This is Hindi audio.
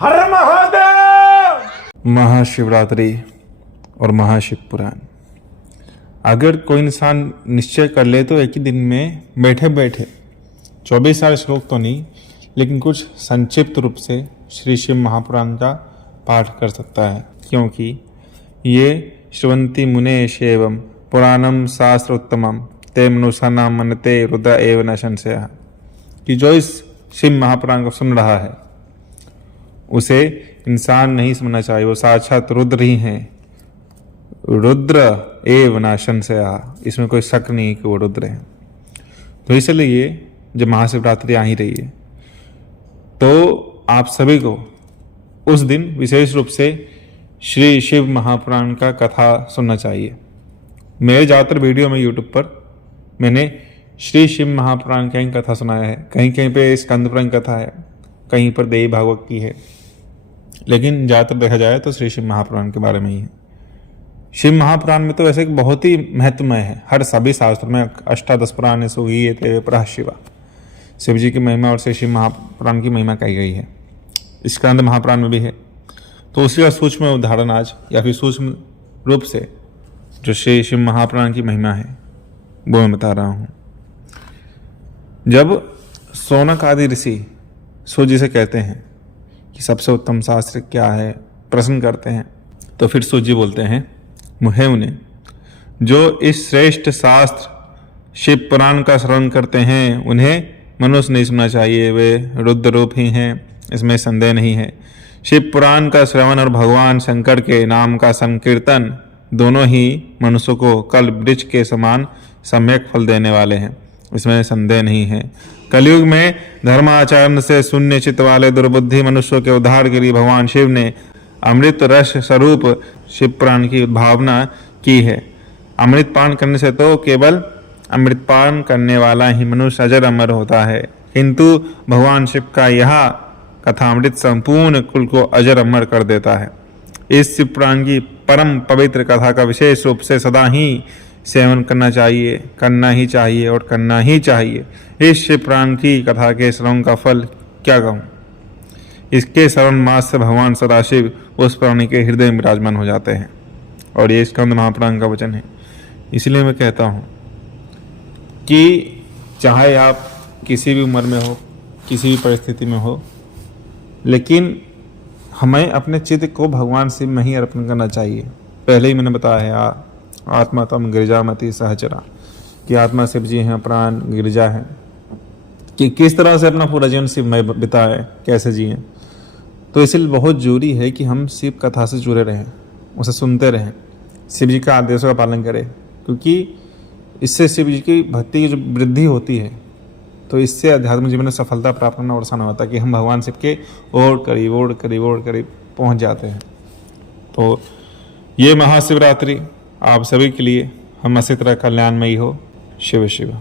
हर महादेव। महाशिवरात्रि और महाशिव पुराण। अगर कोई इंसान निश्चय कर ले तो एक ही दिन में बैठे बैठे 24 सारे श्लोक तो नहीं, लेकिन कुछ संक्षिप्त रूप से श्री शिव महापुराण का पाठ कर सकता है, क्योंकि ये श्रवन्ति मुने शेवम पुराणम शास्त्रोत्तमम ते मनुष्याना मनते रुद्र एव न संशयः, कि जो इस शिव महापुराण को सुन रहा है उसे इंसान नहीं समझना चाहिए, वो साक्षात रुद्र ही हैं। रुद्र एव न संशयः, इसमें कोई शक नहीं कि वो रुद्र हैं। तो इसलिए जब महाशिवरात्रि आ ही रही है तो आप सभी को उस दिन विशेष रूप से श्री शिव महापुराण का कथा सुनना चाहिए। मेरे ज़्यादातर वीडियो में यूट्यूब पर मैंने श्री शिव महापुराण का ही कथा सुनाया है। कहीं कहीं पे स्कंद पुराण कथा है, कहीं पर देवी भागवत की है, लेकिन ज़्यादातर देखा जाए तो श्री शिव महापुराण के बारे में ही है। शिव महापुराण में तो वैसे बहुत ही महत्वमय है। हर सभी शास्त्र में अष्टादश पुराण सुगीयते परः शिवा, शिव जी की महिमा और श्री शिव महापुराण की महिमा कही गई है। स्कंद महापुराण में भी है। तो उसी का सूक्ष्म उदाहरण आज या फिर सूक्ष्म रूप से जो श्री शिव महापुराण की महिमा है वो मैं बता रहा हूँ। जब शौनक आदि ऋषि सूर्य जी से कहते हैं कि सबसे उत्तम शास्त्र क्या है, प्रश्न करते हैं, तो फिर सूर्य जी बोलते हैं, मुहे मुने, जो इस श्रेष्ठ शास्त्र शिव पुराण का श्रवण करते हैं उन्हें मनुष्य नहीं सुनना चाहिए, वे रुद्र रूप ही हैं, इसमें संदेह नहीं है। शिव पुराण का श्रवण और भगवान शंकर के नाम का संकीर्तन दोनों ही मनुष्यों को कल वृक्ष के समान सम्यक फल देने वाले हैं, इसमें संदेह नहीं है। कलयुग में धर्माचरण से शून्य चित्त वाले दुर्बुद्धि मनुष्यों के उद्धार के लिए भगवान शिव ने अमृत रस स्वरूप शिव पुराण की भावना की है। अमृत पान करने से तो केवल अमृत पान करने वाला ही मनुष्य अजर अमर होता है, किंतु भगवान शिव का यह कथामृत संपूर्ण कुल को अजर अमर कर देता है। इस शिव पुराण की परम पवित्र कथा का विशेष रूप से सदा ही सेवन करना चाहिए, करना ही चाहिए और करना ही चाहिए। इस शिव पुराण की कथा के श्रवण का फल क्या कहूँ। इसके श्रवण मास से भगवान सदाशिव उस प्राणी के हृदय में विराजमान हो जाते हैं, और ये स्कंद महापुराण का वचन है। इसलिए मैं कहता हूँ कि चाहे आप किसी भी उम्र में हो, किसी भी परिस्थिति में हो, लेकिन हमें अपने चित्त को भगवान शिव में ही अर्पण करना चाहिए। पहले ही मैंने बताया है, आत्मा तम गिरिजामति सहचरा, कि आत्मा शिव जी हैं, प्राण गिरिजा है, कि किस तरह से अपना पूरा जीवन शिव में बिताए, कैसे जिए। तो इसलिए बहुत जरूरी है कि हम शिव कथा से जुड़े रहें, उसे सुनते रहें, शिव जी का आदेशों का पालन करें, क्योंकि इससे शिव जी की भक्ति की जो वृद्धि होती है तो इससे अध्यात्म जीवन में सफलता प्राप्त करना और आसान होता है कि हम भगवान शिव के और करीब पहुंच जाते हैं। तो ये महाशिवरात्रि आप सभी के लिए हम इसी तरह कल्याणमयी हो। शिव शिव।